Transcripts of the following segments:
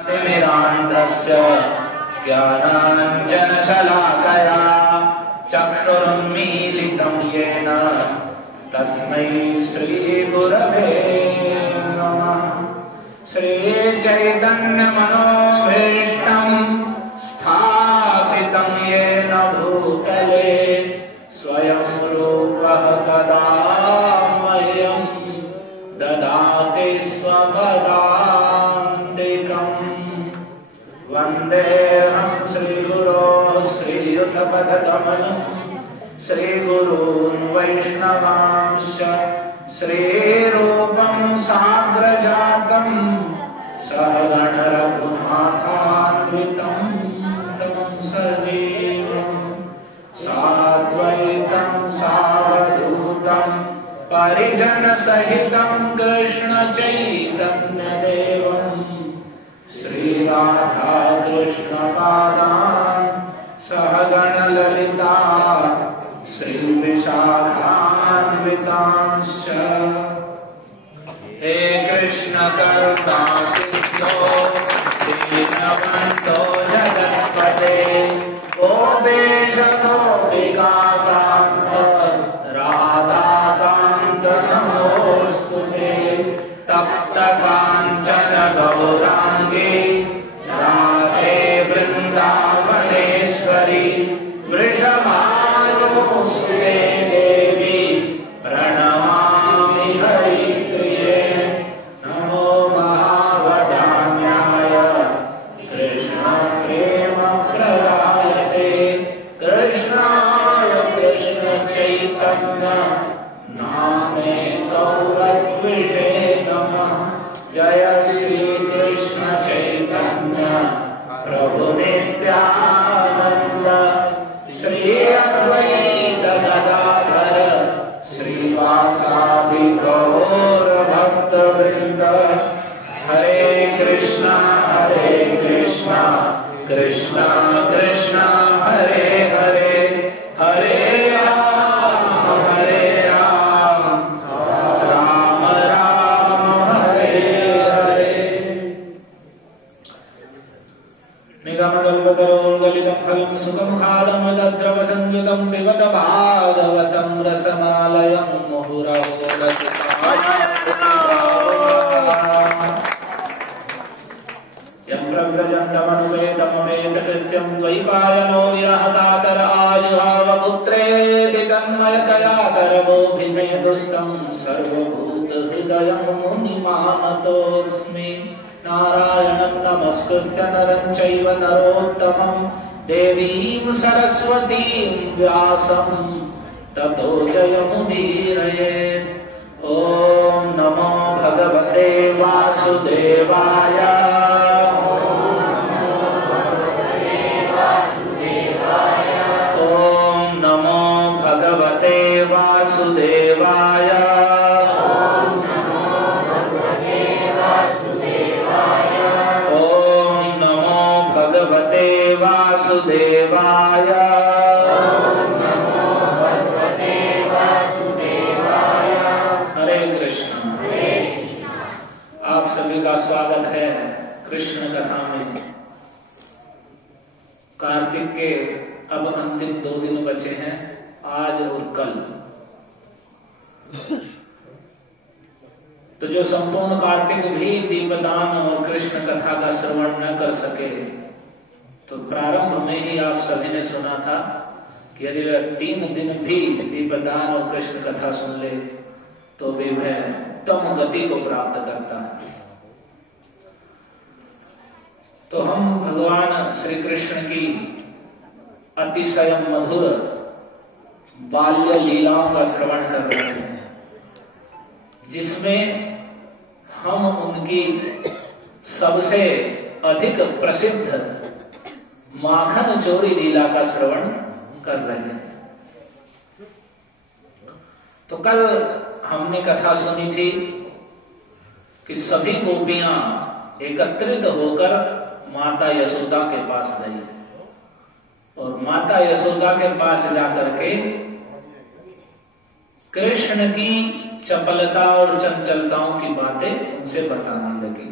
तिमिरान्धस्य ज्ञानाञ्जनशलाकया चक्षुरुन्मीलितं येन तस्मै श्रीगुरवे नमः। श्रीचैतन्यमनोभीष्टं स्थापितं येन भूतले स्वयं रूपः कदा मह्यं ददाति स्वपदान्तिकम्। वन्देऽहं श्रीगुरो श्रीयुतपथकमलं श्रीगुरून् वैष्णवांश्च श्रीरूपं साग्रजातं सहगण रघुनाथान्वितं तं सजीवं साद्वैतं सावधूतं परिजनसहितं कृष्ण चैतन्यदेवं श्रीराधा कृष्णपादान् सहगण ललिता श्रीविशाखान्वितांश्च। हे कृष्ण करुणा सिन्धो दीनबन्धो जगत्पते गोपेश गोपिकान्त राधाकान्त नमोऽस्तुते। तप्त काञ्चन गौराङ्गी राधे वृन्दावनेश्वरी वृषभानुसुते देवी प्रणमामि हरिप्रिये। नमो महावदान्याय कृष्ण प्रेम प्रदायते कृष्णाय कृष्ण चैतन्य नामे गौरद्विषे नमः। जय श्री कृष्ण चैतन्य प्रभु नित्यानंद श्री अद्वैत गदाधर श्रीवासादि गौर भक्त वृंद। हरे कृष्णा कृष्णा कृष्णा हरे हरे हरे राम राम राम हरे हरे। निगमकल्पतरोर्गलितं फलं सुखमुखादमृतद्रवसंयुतं पिबत भागवतं रसमालयं मुहुरहो रसिकाः। यं प्रव्रजन्तमनुपेतमपेतकृत्यं द्वैपायनो विरहकातर आयुहावपुत्रेति तन्मयतया तरवोऽभिनेदुस्तं सर्वभूतहृदयं मुनिमानतोऽस्मि। नारायणं नमस्कृत्य नरं चैव नरोत्तमं देवीं सरस्वतीं व्यासं ततो जयमुदीरयेत्। ॐ नमो भगवते वासुदेवाय ॐ नमो भगवते वासुदेवाय वासुदेवाय। हरे कृष्ण। आप सभी का स्वागत है कृष्ण कथा में। कार्तिक के अब अंतिम 2 दिन बचे हैं, आज और कल। तो जो संपूर्ण कार्तिक भी दीपदान और कृष्ण कथा का श्रवण न कर सके, तो प्रारंभ में ही आप सभी ने सुना था कि यदि वह 3 दिन भी दीपदान और कृष्ण कथा सुन ले तो भी वह उत्तम गति को प्राप्त करता है। तो हम भगवान श्री कृष्ण की अतिशय मधुर बाल्य लीलाओं का श्रवण कर रहे हैं, जिसमें हम उनकी सबसे अधिक प्रसिद्ध माखन चोरी लीला का श्रवण कर रहे हैं। तो कल हमने कथा सुनी थी कि सभी गोपियां एकत्रित होकर माता यशोदा के पास गई और माता यशोदा के पास जाकर के कृष्ण की चपलता और चंचलताओं की बातें उनसे बताने लगी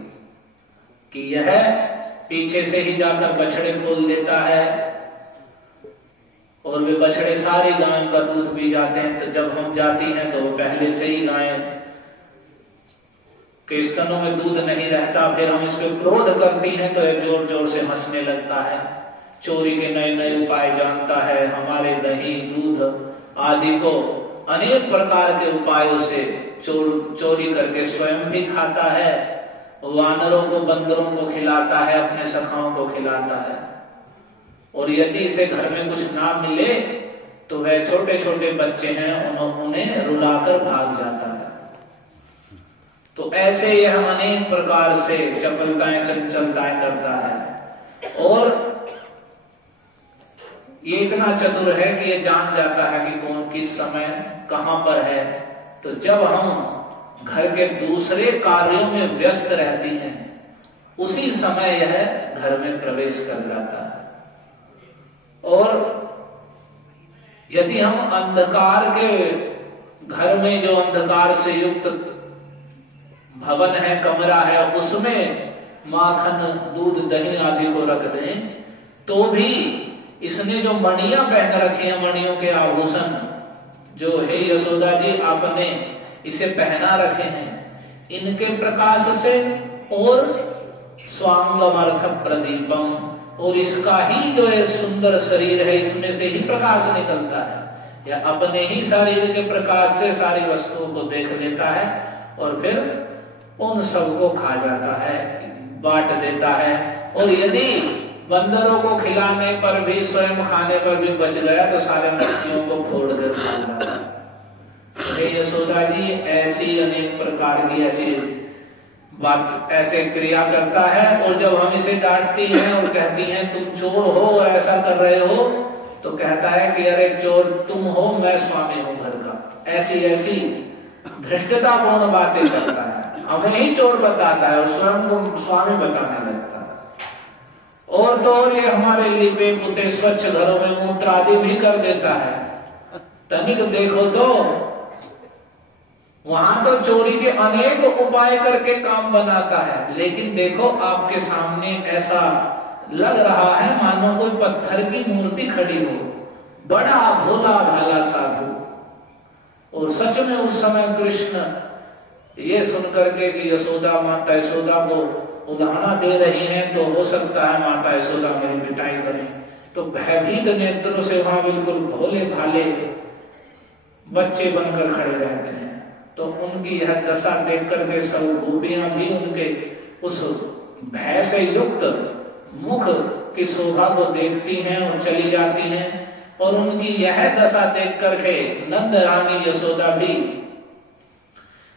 कि यह पीछे से ही जाकर बछड़े खोल देता है और वे बछड़े सारी गायों का दूध पी जाते हैं। तो जब हम जाती हैं तो वो पहले से ही गाय के स्तनों में दूध नहीं रहता, फिर हम इस पर क्रोध करती हैं तो ये जोर जोर से हंसने लगता है, चोरी के नए नए उपाय जानता है, हमारे दही दूध आदि को अनेक प्रकार के उपायों से चोरी करके स्वयं भी खाता है, वानरों को बंदरों को खिलाता है, अपने सखाओं को खिलाता है। और यदि इसे घर में कुछ ना मिले तो वह छोटे छोटे बच्चे हैं उन्हें रुलाकर भाग जाता है। तो ऐसे यह अनेक प्रकार से चपलताएं चंचलताएं करता है और ये इतना चतुर है कि ये जान जाता है कि कौन किस समय कहां पर है। तो जब हम घर के दूसरे कार्यों में व्यस्त रहती हैं उसी समय यह घर में प्रवेश कर जाता है। और यदि हम अंधकार के घर में, जो अंधकार से युक्त भवन है, कमरा है, उसमें माखन दूध दही आदि को रख दें तो भी इसने जो मणियां पहन रखी हैं, मणियों के आभूषण जो हे यशोदा जी आपने इसे पहना रखे हैं, इनके प्रकाश से और स्वांगमर्थ प्रदीपम, और इसका ही जो है सुंदर शरीर है इसमें से ही प्रकाश निकलता है, या अपने ही शरीर के प्रकाश से सारी वस्तुओं को देख लेता है और फिर उन सबको खा जाता है, बांट देता है। और यदि बंदरों को खिलाने पर भी, स्वयं खाने पर भी बच गया तो सारे मछलियों को फोड़ कर खा जाता है। यशोदा जी ऐसी अनेक प्रकार की ऐसी बात, ऐसे क्रिया करता है। और जब हम इसे डांटती हैं और कहती हैं तुम चोर हो और ऐसा कर रहे हो, तो कहता है कि अरे चोर तुम हो, मैं स्वामी हूं घर का। ऐसी ऐसी धृष्टतापूर्ण बातें करता है, हमें ही चोर बताता है और स्वयं को स्वामी बताने लगता है। और तो और ये हमारे लिपे पुते स्वच्छ घरों में मूत्र आदि भी कर देता है। तनिक देखो तो वहां तो चोरी के अनेक उपाय करके काम बनाता है, लेकिन देखो आपके सामने ऐसा लग रहा है मानो कोई पत्थर की मूर्ति खड़ी हो, बड़ा भोला भाला साधु। और सच में उस समय कृष्ण ये सुनकर के कि यशोदा, माता यशोदा को उलाहना दे रही हैं, तो हो सकता है माता यशोदा मेरी पिटाई करें, तो भयभीत नेत्रों से वहां बिल्कुल भोले भाले बच्चे बनकर खड़े रहते हैं। तो उनकी यह दशा देख करके सब गोपियां भी उनके उस भय से युक्त मुख की शोभा को देखती हैं और चली जाती हैं। और उनकी यह दशा देख करके नंद रानी यशोदा भी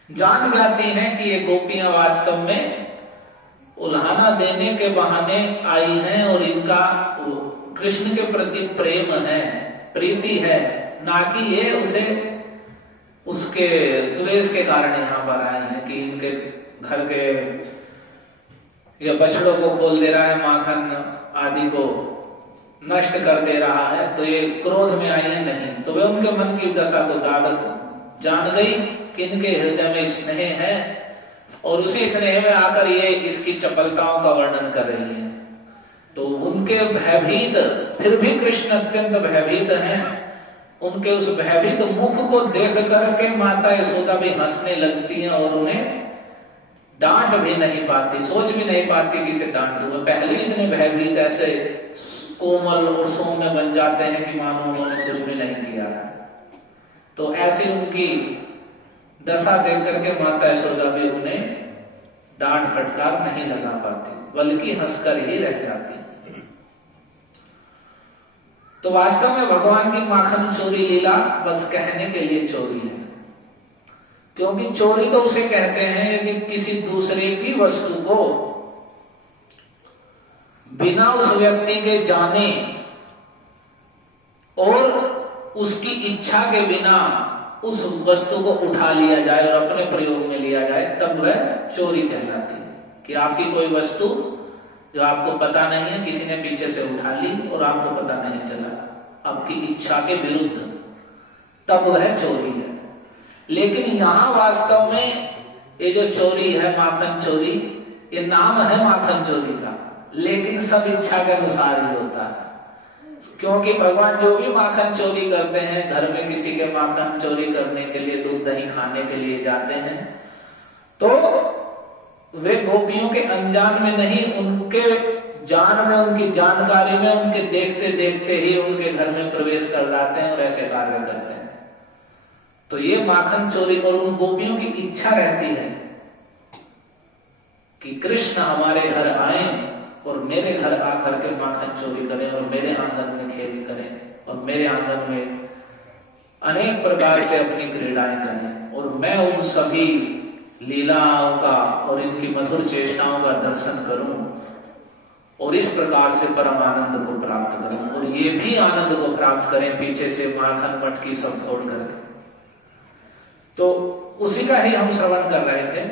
जान जाती हैं कि ये गोपियां वास्तव में उल्हाना देने के बहाने आई हैं और इनका कृष्ण के प्रति प्रेम है, प्रीति है, ना कि ये उसे उसके द्वेष के कारण यहां पर आए हैं कि इनके घर के या बछड़ों को खोल दे रहा है, माखन आदि को नष्ट कर दे रहा है, तो ये क्रोध में आई है नहीं। तो वे उनके मन की दशा तो जान गई कि इनके हृदय में स्नेह है और उसी स्नेह में आकर ये इसकी चपलताओं का वर्णन कर रही है। तो उनके भयभीत, फिर भी कृष्ण अत्यंत भयभीत हैं, उनके उस भयभीत मुख को देख करके माता यशोदा भी हंसने लगती हैं और उन्हें डांट भी नहीं पाती, सोच भी नहीं पाती कि इसे डांट दूंगा। पहले इतने भयभीत ऐसे कोमल और सौम्य बन जाते हैं कि मानो उन्होंने कुछ भी नहीं किया है। तो ऐसी उनकी दशा देख करके माता यशोदा भी उन्हें डांट फटकार नहीं लगा पाती, बल्कि हंसकर ही रह जाती। तो वास्तव में भगवान की माखन चोरी लीला बस कहने के लिए चोरी है, क्योंकि चोरी तो उसे कहते हैं यदि किसी दूसरे की वस्तु को बिना उस व्यक्ति के जाने और उसकी इच्छा के बिना उस वस्तु को उठा लिया जाए और अपने प्रयोग में लिया जाए, तब वह चोरी कहलाती है। कि आपकी कोई वस्तु जो आपको पता नहीं है, किसी ने पीछे से उठा ली और आपको पता नहीं चला, आपकी इच्छा के विरुद्ध, तब वह चोरी है। लेकिन यहां वास्तव में ये जो चोरी है, माखन चोरी, ये नाम है माखन चोरी का, लेकिन सब इच्छा के अनुसार ही होता है। क्योंकि भगवान जो भी माखन चोरी करते हैं, घर में किसी के माखन चोरी करने के लिए, दूध दही खाने के लिए जाते हैं, तो वे गोपियों के अनजान में नहीं, उनके जान में, उनकी जानकारी में, उनके देखते देखते ही उनके घर में प्रवेश कर जाते हैं और ऐसे कार्य करते हैं। तो ये माखन चोरी, और उन गोपियों की इच्छा रहती है कि कृष्ण हमारे घर आए और मेरे घर आकर के माखन चोरी करें और मेरे आंगन में खेल करें और मेरे आंगन में अनेक प्रकार से अपनी क्रीड़ाएं करें, और मैं उन सभी लीलाओं का और इनकी मधुर चेष्टाओं का दर्शन करूं और इस प्रकार से परम आनंद को प्राप्त करूं, और ये भी आनंद को प्राप्त करें पीछे से माखन मटकी सब छोड़ करके। तो उसी का ही हम श्रवण कर रहे थे।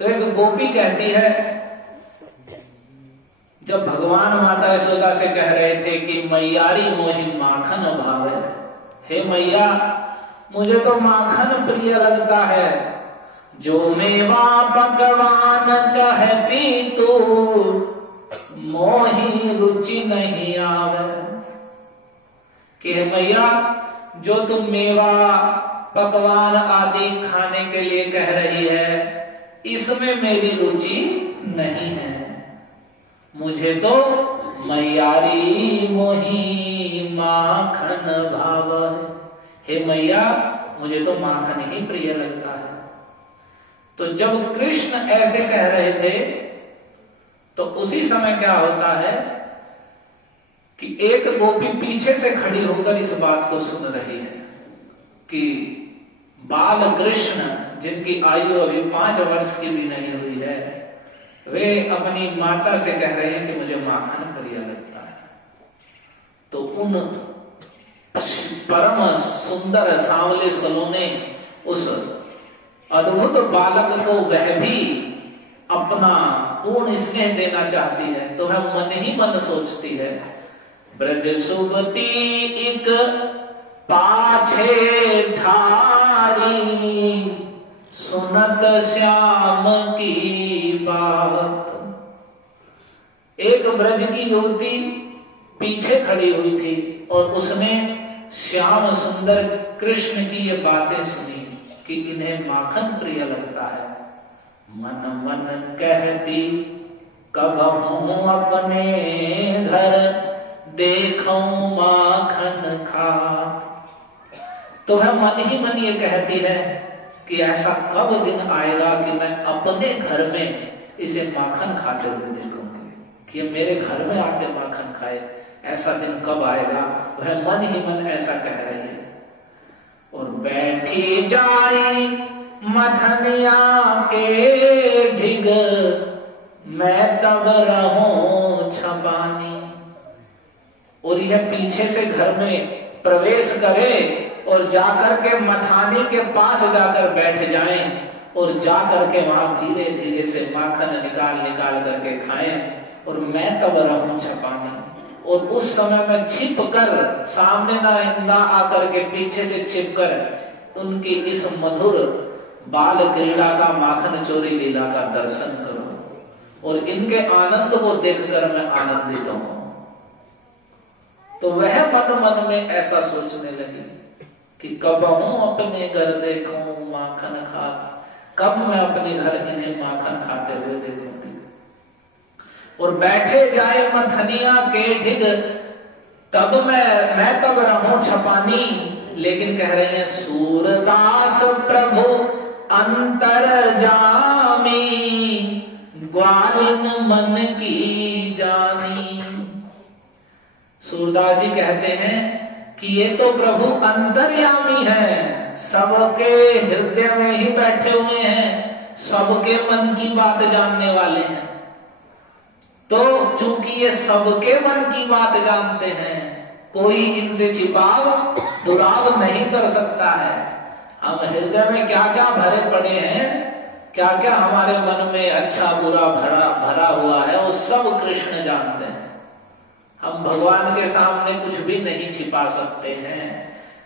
तो एक गोपी कहती है, जब भगवान माता यशोदा से कह रहे थे कि मैयारी मोहि माखन भावे, हे मैया मुझे तो माखन प्रिय लगता है, जो मेवा पकवान कहती तू मोहि रुचि नहीं आवे। कि हे मैया, जो तुम मेवा पकवान आदि खाने के लिए कह रही है, इसमें मेरी रुचि नहीं है। मुझे तो मैयारी मोहि माखन भाव, हे मैया मुझे तो माखन ही प्रिय लगता है। तो जब कृष्ण ऐसे कह रहे थे, तो उसी समय क्या होता है कि एक गोपी पीछे से खड़ी होकर इस बात को सुन रही है कि बाल कृष्ण, जिनकी आयु अभी 5 वर्ष की भी नहीं हुई है, वे अपनी माता से कह रहे हैं कि मुझे माखन प्रिय लगता है। तो उन परम सुंदर सांवले सलोने उस अद्भुत बालक को वह भी अपना पूर्ण स्नेह देना चाहती है। तो वह मन ही मन सोचती है, ब्रज सुबती एक पाछे ठारी, सुनत श्याम की बात। एक ब्रज की युवती पीछे खड़ी हुई थी और उसने श्याम सुंदर कृष्ण की ये बातें सुनी कि इन्हें माखन प्रिय लगता है। मन मन कहती कब हूं अपने घर देखूं माखन खात। तो वह मन ही मन ये कहती है कि ऐसा कब दिन आएगा कि मैं अपने घर में इसे माखन खाते हुए देखूंगी, कि ये मेरे घर में आके माखन खाए, ऐसा दिन कब आएगा। वह मन ही मन ऐसा कह रही है। और बैठी जाई मथनिया के ढिग, मैं तब रहूं छपानी। और यह पीछे से घर में प्रवेश करे और जाकर के मथानी के पास जाकर बैठ जाएं और जाकर के वहां धीरे धीरे से माखन निकाल निकाल करके खाएं, और मैं तब रहूं छपानी। और उस समय में छिप कर, सामने ना आकर के पीछे से छिप कर उनकी इस मधुर बाल क्रीड़ा का, माखन चोरी लीला का दर्शन करूं और इनके आनंद को देखकर मैं आनंदित हूं। तो वह मन मन में ऐसा सोचने लगी कि कब हूं अपने घर देखूं माखन खा, कब मैं अपने घर इन्हें माखन खाते हुए देखूंगी। और बैठे जाए मथनिया के ढिग, तब मैं तब रहूं छपानी। लेकिन कह रही है सूरदास प्रभु अंतर जामी, ग्वालिन मन की जानी। सूरदास जी कहते हैं कि ये तो प्रभु अंतर्यामी है, सबके हृदय में ही बैठे हुए हैं, सबके मन की बात जानने वाले हैं। तो चूंकि ये सबके मन की बात जानते हैं, कोई इनसे छिपाव दुराव नहीं कर सकता है। हम हृदय में क्या क्या भरे पड़े हैं, क्या क्या हमारे मन में अच्छा बुरा भरा हुआ है, वो सब कृष्ण जानते हैं। हम भगवान के सामने कुछ भी नहीं छिपा सकते हैं,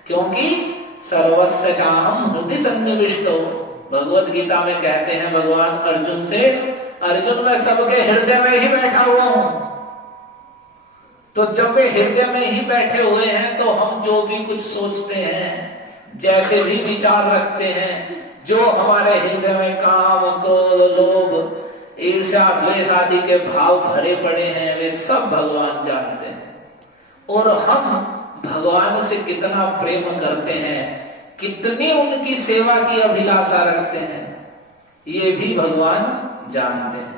क्योंकि सर्वस्य चाहम हृदय सन्निविष्टो। भगवत गीता में कहते हैं भगवान अर्जुन से अर्जुन मैं सबके हृदय में ही बैठा हुआ हूं। तो जब वे हृदय में ही बैठे हुए हैं तो हम जो भी कुछ सोचते हैं, जैसे भी विचार रखते हैं, जो हमारे हृदय में काम, क्रोध, लोभ, ईर्ष्या, द्वेष आदि के भाव भरे पड़े हैं, वे सब भगवान जानते हैं। और हम भगवान से कितना प्रेम करते हैं, कितनी उनकी सेवा की अभिलाषा रखते हैं, ये भी भगवान जानते हैं।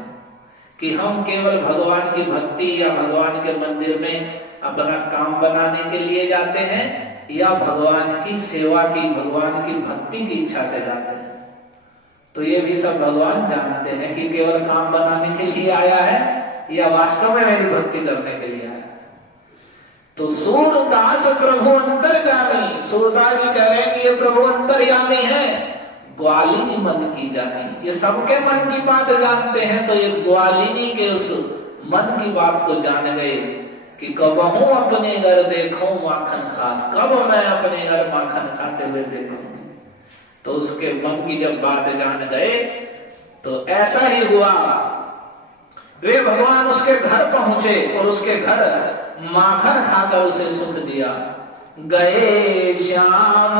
कि हम केवल भगवान की भक्ति या भगवान के मंदिर में अपना काम बनाने के लिए जाते हैं या भगवान की सेवा की, भगवान की भक्ति की इच्छा से जाते हैं। तो ये भी सब भगवान जानते हैं कि केवल काम बनाने के लिए आया है या वास्तव में मेरी भक्ति करने के लिए आया है। तो सूरदास प्रभु अंतर्यामी, सूरदास जी कह रहे हैं कि ये प्रभु अंतर्यामी है, ग्वालिनी मन की जानी। ये सबके मन की बात जानते हैं, तो ये ग्वालिनी के उस मन की बात को जान गए कि कब हूं अपने घर देखो माखन खा, कब मैं अपने घर माखन खाते हुए देखूं। तो उसके मन की जब बात जान गए तो ऐसा ही हुआ, वे भगवान उसके घर पहुंचे और उसके घर माखन खाकर उसे सुख दिया। गए श्याम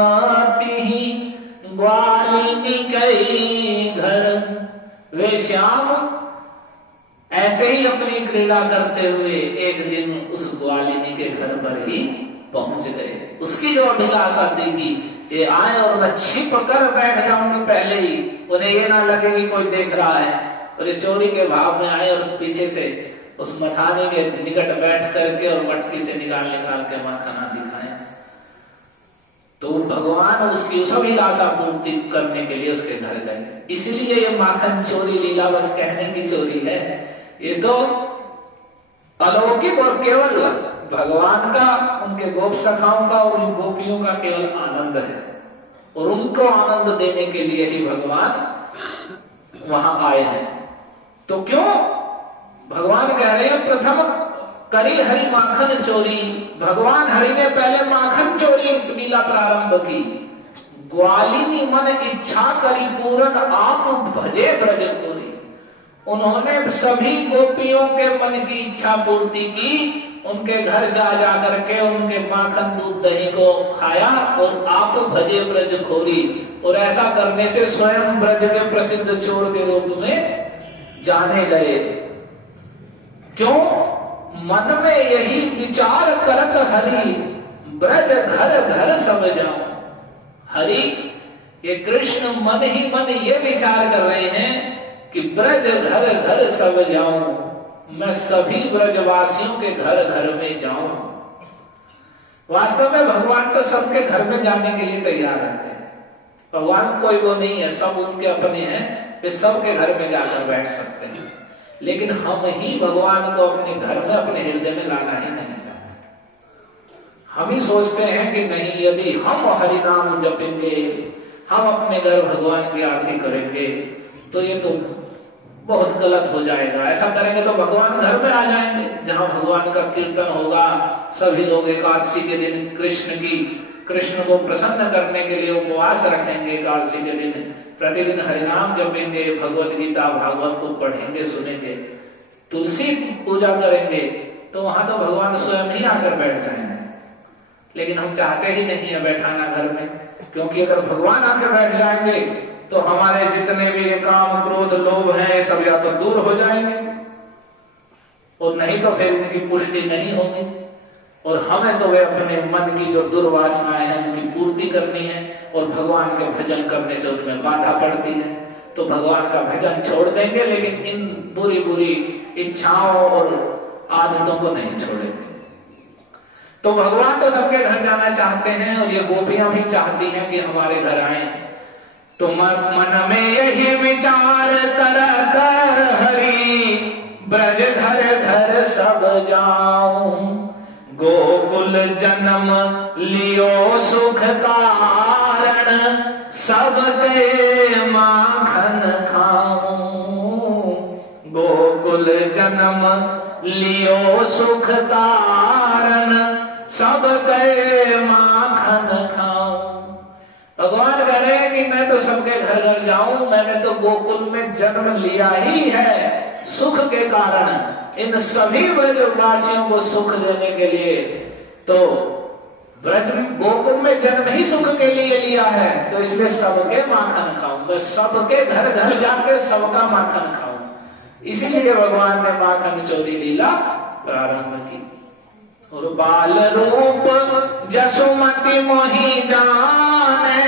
तिहि ग्वालिनी कई घर। वे श्याम ऐसे ही अपनी क्रीड़ा करते हुए एक दिन उस ग्वालिनी के घर पर ही पहुंच गए। उसकी जो अभिलाषा थी कि ये आए और मैं छिप कर बैठ जाऊंगी पहले ही, उन्हें ये ना लगे कि कोई देख रहा है, और ये चोरी के भाव में आए और पीछे से उस मथाने के निकट बैठ करके और मटकी से निकाल के माखना दिखाएं। तो भगवान उसकी उस अभिलाषा पूर्ति करने के लिए उसके घर गए। इसलिए ये माखन चोरी लीला बस कहने की चोरी है, ये तो अलौकिक और केवल भगवान का, उनके गोप सखाओं का और उन गोपियों का केवल आनंद है, और उनको आनंद देने के लिए ही भगवान वहां आए हैं। तो क्यों भगवान कह रहे हैं प्रथम करी हरि माखन चोरी। भगवान हरि ने पहले माखन चोरी लीला प्रारंभ की। ग्वालिनी मन इच्छा करी पूरन आप भजे ब्रज पूरी। उन्होंने सभी गोपियों के मन की इच्छा पूर्ति की, उनके घर जा करके उनके माखन दूध दही को खाया और आप भजे ब्रज खोरी। और ऐसा करने से स्वयं ब्रज के प्रसिद्ध चोर के रूप में जाने गए। क्यों? मन में यही विचार करत हरि ब्रज घर घर सब जाऊं। हरि ये कृष्ण मन ही मन ये विचार कर रहे हैं कि ब्रज घर घर सब जाऊं, मैं सभी ब्रजवासियों के घर घर में जाऊं। वास्तव में भगवान तो सबके घर में जाने के लिए तैयार रहते हैं। भगवान कोई वो नहीं है, सब उनके अपने हैं, वे सबके घर में जाकर बैठ सकते हैं। लेकिन हम ही भगवान को अपने घर में, अपने हृदय में लाना ही नहीं चाहते। हम ही सोचते हैं कि नहीं, यदि हम हरि नाम जपेंगे, हम अपने घर भगवान की आरती करेंगे तो ये तो बहुत गलत हो जाएगा। ऐसा करेंगे तो भगवान घर में आ जाएंगे, जहां भगवान का कीर्तन होगा, सभी लोग एकादशी के दिन कृष्ण को प्रसन्न करने के लिए उपवास रखेंगे, एकादशी के दिन प्रतिदिन हरिनाम जपेंगे, भगवत गीता भागवत को पढ़ेंगे, सुनेंगे, तुलसी पूजा करेंगे, तो वहां तो भगवान स्वयं ही आकर बैठ जाएंगे। लेकिन हम चाहते ही नहीं है बैठाना घर में, क्योंकि अगर भगवान आकर बैठ जाएंगे तो हमारे जितने भी काम क्रोध लोभ हैं सब या तो दूर हो जाएंगे, और नहीं तो फिर उनकी पुष्टि नहीं होगी, और हमें तो वे अपने मन की जो दुर्वासनाएं हैं उनकी पूर्ति करनी है, और भगवान के भजन करने से उसमें बाधा पड़ती है। तो भगवान का भजन छोड़ देंगे, लेकिन इन बुरी बुरी इच्छाओं और आदतों को नहीं छोड़ेंगे। तो भगवान तो सबके घर जाना चाहते हैं, और ये गोपियां भी चाहती हैं कि हमारे घर आए। तो मन में यही विचार करत हरि ब्रज घर घर सब जाऊं। गोकुल जन्म लियो सुख कारण सब दे माखन खाऊं। गोकुल जन्म लियो सुख कारण सब दे माखन खाऊं। भगवान कह रहे हैं कि मैं तो सबके घर घर जाऊं, मैंने तो गोकुल में जन्म लिया ही है सुख के कारण, इन सभी ब्रजवासियों को सुख देने के लिए। तो ब्रज गोकुल में जन्म ही सुख के लिए लिया है, तो इसलिए सबके माखन खाऊं, मैं सबके घर घर जाके सबका माखन खाऊं। इसीलिए भगवान ने माखन चोरी लीला प्रारंभ की। और बाल रूप जसुमति मोहि जाने,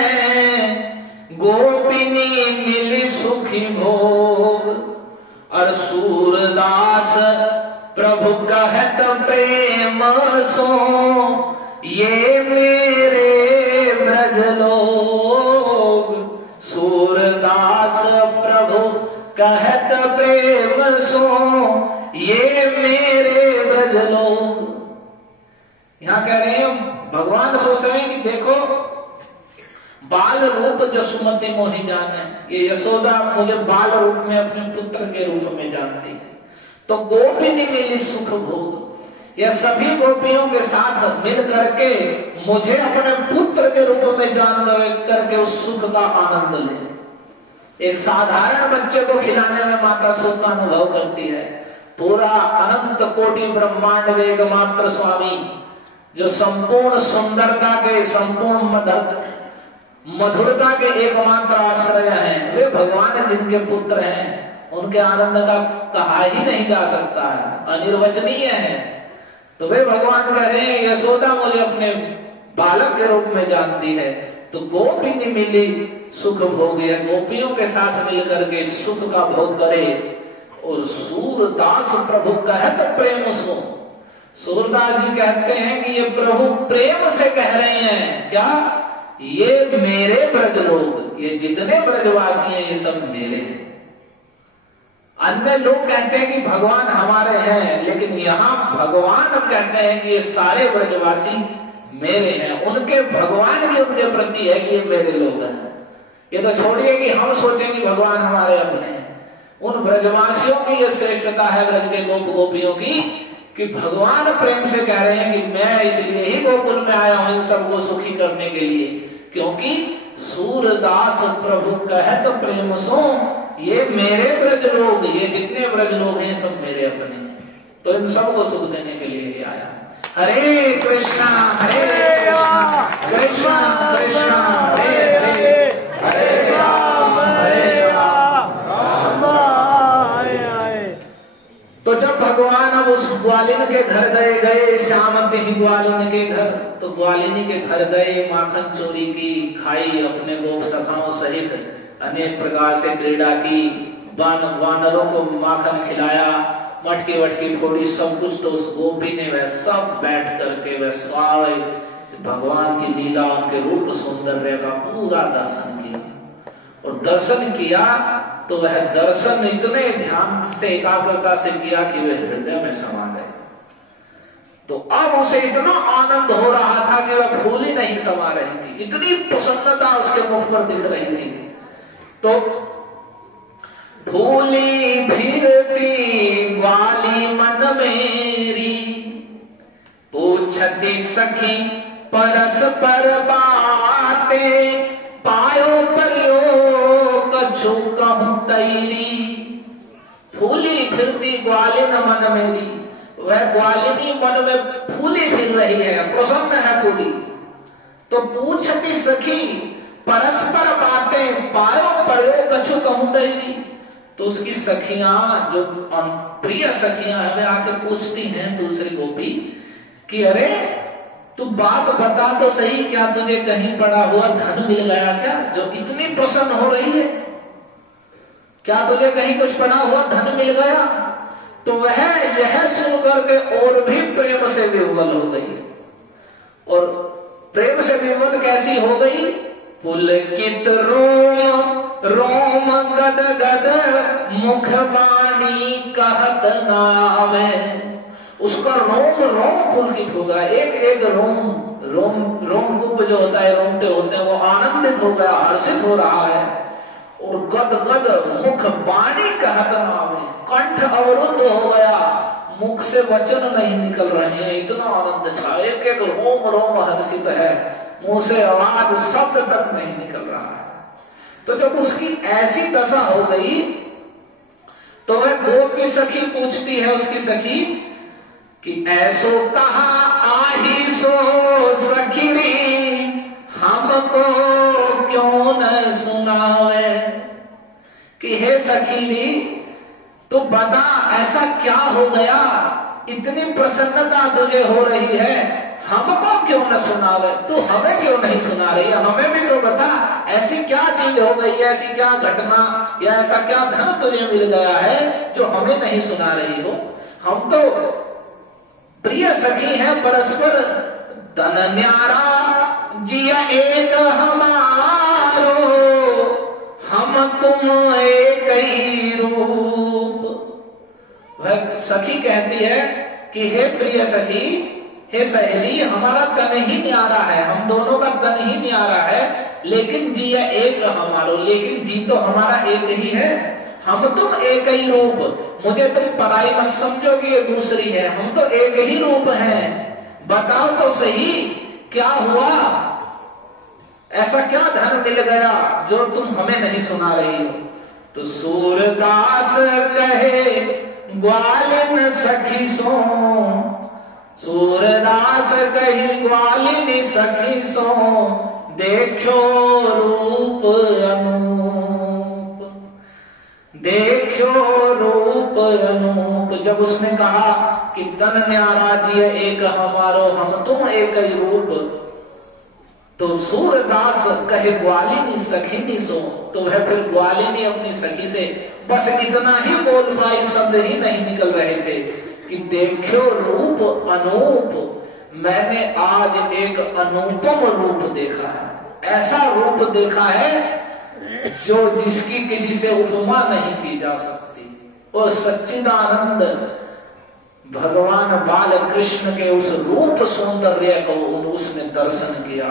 गोपिनी मिली सुखी भोग। और सूरदास प्रभु कहत प्रेम सो, ये मेरे ब्रज लोग। सूरदास प्रभु कहत प्रेम सो, ये मेरे ब्रज लोग। यहां कह रहे हैं, भगवान सोच रहे हैं कि देखो, बाल रूप जसुमति मोहि जाने, ये यशोदा मुझे बाल रूप में अपने पुत्र के रूप में जानती है। तो गोपिनी मिली सुख भोग, यह सभी गोपियों के साथ मिल करके मुझे अपने पुत्र के रूप में जान करके उस सुख का आनंद ले। एक साधारण बच्चे को खिलाने में माता सुख का अनुभव करती है, पूरा अनंत कोटि ब्रह्मांड में एकमात्र स्वामी, जो संपूर्ण सुंदरता के, संपूर्ण मधुरता के एकमात्र आश्रय हैं, वे भगवान जिनके पुत्र हैं, उनके आनंद का कहा ही नहीं जा सकता है, अनिर्वचनीय है। तो वे भगवान कह रहे हैं, यशोदा मुझे अपने बालक के रूप में जानती है, तो गोपिनी मिली सुख भोग है, गोपियों के साथ मिलकर के सुख का भोग करे। और सूरदास प्रभु कहत प्रेम सो, सूरदास जी कहते हैं कि ये प्रभु प्रेम से कह रहे हैं क्या, ये मेरे ब्रज लोग, ये जितने ब्रजवासी हैं ये सब मेरे हैं। अन्य लोग कहते हैं कि भगवान हमारे हैं, लेकिन यहां भगवान कहते हैं कि ये सारे ब्रजवासी मेरे हैं। उनके भगवान की उनके प्रति है कि ये मेरे लोग हैं। ये तो छोड़िए कि हम सोचें कि भगवान हमारे अपने हैं, उन ब्रजवासियों की ये श्रेष्ठता है ब्रज के गोप गोपियों की, कि भगवान प्रेम से कह रहे हैं कि मैं इसलिए ही गोकुल में आया हूं इन सबको सुखी करने के लिए, क्योंकि सूरदास प्रभु कहत प्रेम सो, ये मेरे ब्रज लोग, ये जितने ब्रज लोग हैं सब मेरे अपने हैं, तो इन सबको सुख देने के लिए ही आया। हरे कृष्णा हरे कृष्णा कृष्णा कृष्णा हरे हरे, हरे राम राम हरे। तो जब भगवान अब उस ग्वालिन के घर गए श्यामती ही ग्वालिन के घर, तो ग्वालिनी के घर गए, माखन चोरी की, खाई, अपने गोप सखाओं सहित अनेक प्रकार से क्रीड़ा की, वानरों को माखन खिलाया, मटकी वटकी फोड़ी, सब कुछ। तो उस गोपी ने वह सब बैठ करके वह सारे भगवान की लीला, उनके रूप सौंदर्य का पूरा दर्शन किया। और दर्शन किया तो वह दर्शन इतने ध्यान से, एकाग्रता से किया कि वह हृदय में समा गए। तो अब उसे इतना आनंद हो रहा था कि वह फूल ही नहीं समा रही थी, इतनी प्रसन्नता उसके मुख पर दिख रही थी। तो फूली फिरती ग्वाली मन मेरी, पूछती सखी परस्पर बातें, पायो परियो कछु कहूं तैरी। फूली फिरती ग्वालिन मन मेरी, वह ग्वालिनी मन में फूली फिर रही है, प्रसन्न है पूरी। तो पूछती सखी परस्पर बातें, पायो परियो कछु कहूं तैरी। तो उसकी सखियां, जो प्रिय सखियां हैं, वे आके पूछती हैं दूसरी गोपी कि अरे तू बात बता तो सही, क्या तुझे कहीं पड़ा हुआ धन मिल गया क्या, जो इतनी प्रसन्न हो रही है? क्या तुझे कहीं कुछ पड़ा हुआ धन मिल गया? तो वह यह सुनकर के और भी प्रेम से विह्वल हो गई। और प्रेम से विह्वल कैसी हो गई? पुलकित रोम रोम गद गद मुख बाणी कहत नावे। उसका रोम रोम पुलकित होगा, एक एक रोम गुब जो होता है, रोमटे होते हैं, वो आनंदित हो गया, हर्षित हो रहा है। और गद गद मुख बाणी कहत नावे, कंठ अवरुद्ध हो गया, मुख से वचन नहीं निकल रहे हैं, इतना आनंद छा, एक एक रोम रोम हर्षित है। मुंह से आवाज शब्द तक नहीं निकल रहा है। तो जब उसकी ऐसी दशा हो गई तो वह गोपी सखी पूछती है उसकी सखी कि ऐसो कहा आही सो सखीरी हमको क्यों न सुनावे, कि हे सखीरी तू बता ऐसा क्या हो गया, इतनी प्रसन्नता तुझे हो रही है, हमको क्यों न सुनावे, तू हमें क्यों नहीं सुना रही है, हमें भी तो बता ऐसी क्या चीज हो गई है, ऐसी क्या घटना या ऐसा क्या धन तुझे मिल गया है जो हमें नहीं सुना रही हो। हम तो प्रिय सखी हैं परस्पर, धन न्यारा जिया एक हमारो, हम तुम एक ही रूप। वह सखी कहती है कि हे प्रिय सखी, हे सहेली, हमारा तन ही न्यारा है, हम दोनों का तन ही न्यारा है, लेकिन जिया एक हमारो, लेकिन जी तो हमारा एक ही है, हम तुम एक ही रूप। मुझे तुम पराई मत समझो कि ये दूसरी है, हम तो एक ही रूप हैं। बताओ तो सही क्या हुआ, ऐसा क्या धन मिल गया जो तुम हमें नहीं सुना रही हो। तो सूरदास कहे ग्वालिन सखी सो, सूरदास कही ग्वालिनी सखी सो, देखो रूप अनूप, देखो रूप अनूप। जब उसने कहा कि तन न्यारा जी एक हमारो, हम तुम एक ही रूप, तो सूरदास कहे ग्वालिनी सखी सो, तो वह फिर ग्वालिनी अपनी सखी से बस इतना ही बोल पाई, शब्द ही नहीं निकल रहे थे कि देखो रूप अनूप, मैंने आज एक अनुपम रूप देखा है, ऐसा रूप देखा है जो जिसकी किसी से उपमा नहीं की जा सकती। और सच्चिदानंद भगवान बाल कृष्ण के उस रूप सौंदर्य को उसने दर्शन किया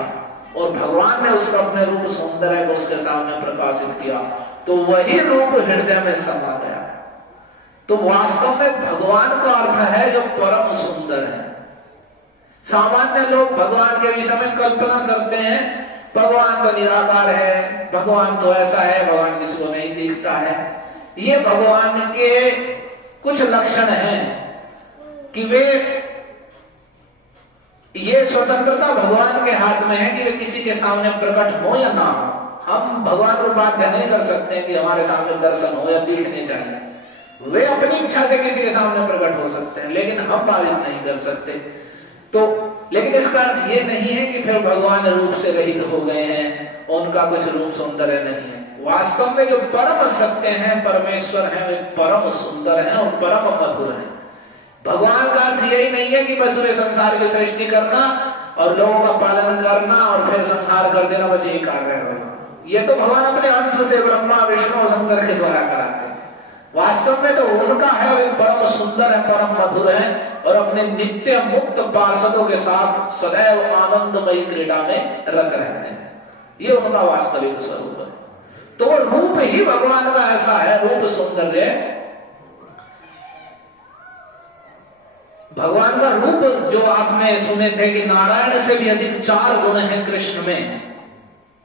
और भगवान ने उसका अपने रूप सौंदर्य को उसके सामने प्रकाशित किया, तो वही रूप हृदय में समा गया। तो वास्तव में भगवान का अर्थ है जो परम सुंदर है। सामान्य लोग भगवान के विषय में कल्पना करते हैं, भगवान तो निराकार है, भगवान तो ऐसा है, भगवान किसी को नहीं दिखता है। ये भगवान के कुछ लक्षण हैं कि वे, ये स्वतंत्रता भगवान के हाथ में है कि वे किसी के सामने प्रकट हो या ना हो। हम भगवान को बाध्य नहीं कर सकते कि हमारे सामने दर्शन हो या दिखने चाहिए, वे अपनी इच्छा से किसी के सामने प्रकट हो सकते हैं, लेकिन हम बाधित नहीं कर सकते। तो लेकिन इसका अर्थ ये नहीं है कि फिर भगवान रूप से रहित हो गए हैं, उनका कुछ रूप सौंदर्य नहीं है। वास्तव में जो परम सत्य हैं, परमेश्वर हैं, वे परम सुंदर हैं और परम मधुर हैं। भगवान का अर्थ यही नहीं है कि बस वे संसार की सृष्टि करना और लोगों का पालन करना और फिर संहार कर देना, बस यही कार्य होगा। ये तो भगवान अपने अंश से ब्रह्मा विष्णु और शंकर के द्वारा कराते हैं। वास्तव में तो उनका है, वे परम सुंदर है, परम मधुर है और अपने नित्य मुक्त पार्षदों के साथ सदैव आनंदमयी क्रीड़ा में रत रहते हैं। ये उनका वास्तविक स्वरूप है। तो रूप ही भगवान का ऐसा है, रूप सौंदर्य। भगवान का रूप जो आपने सुने थे कि नारायण से भी अधिक 4 गुण हैं कृष्ण में,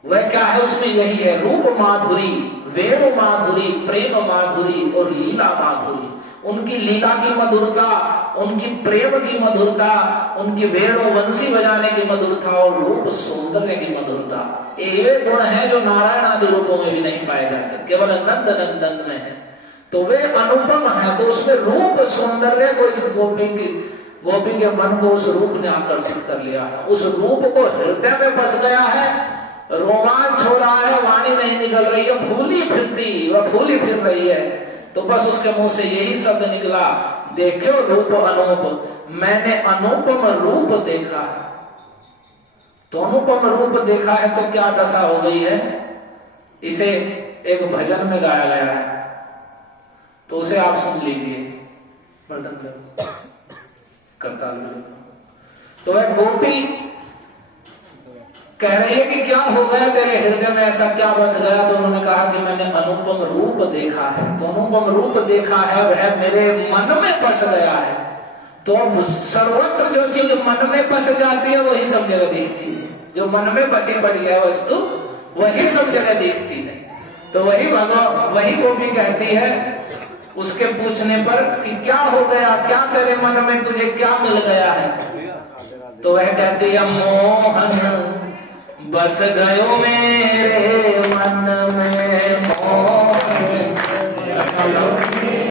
वह क्या है? उसमें यही है, रूप माधुरी, वेणु माधुरी, प्रेम माधुरी और लीला माधुरी। उनकी लीला की मधुरता, उनकी प्रेम की मधुरता, उनकी वेणु वंशी बजाने की मधुरता और रूप सौंदर्य की मधुरता, ये गुण है जो नारायण आदि रूपों में भी नहीं पाए जाते, केवल नंद नंदन में है। तो वे अनुपम है। तो उसमें रूप सौंदर्य को इस गोपी के मन को उस रूप ने आकर्षित कर लिया है, उस रूप को हृदय में बस गया है, रोमांच हो रहा है, वाणी नहीं निकल रही है, फूली फिरती, वह फूली फिर रही है। तो बस उसके मुंह से यही शब्द निकला, देखो रूप अनूप, मैंने अनुपम रूप देखा है। तो अनुपम रूप देखा है तो क्या दशा हो गई है, इसे एक भजन में गाया गया है, तो उसे आप सुन लीजिए। मृदंग करताल में तो वह गोपी कह रही है कि क्या हो गया तेरे हृदय में, ऐसा क्या बस गया? तो उन्होंने कहा कि मैंने अनुपम रूप देखा है। तो अनुपम रूप देखा है वह मेरे मन में बस गया है। तो अब सर्वत्र जो चीज मन में बस जाती है वही सब जगह दिखती है। जो मन में बसी पड़ी है वस्तु वही सब जगह दिखती है। तो वही वही गोपी कहती है उसके पूछने पर कि क्या हो गया, क्या तेरे मन में, तुझे क्या मिल गया है? तो वह कहती है मोहन बस गयो मेरे मन में।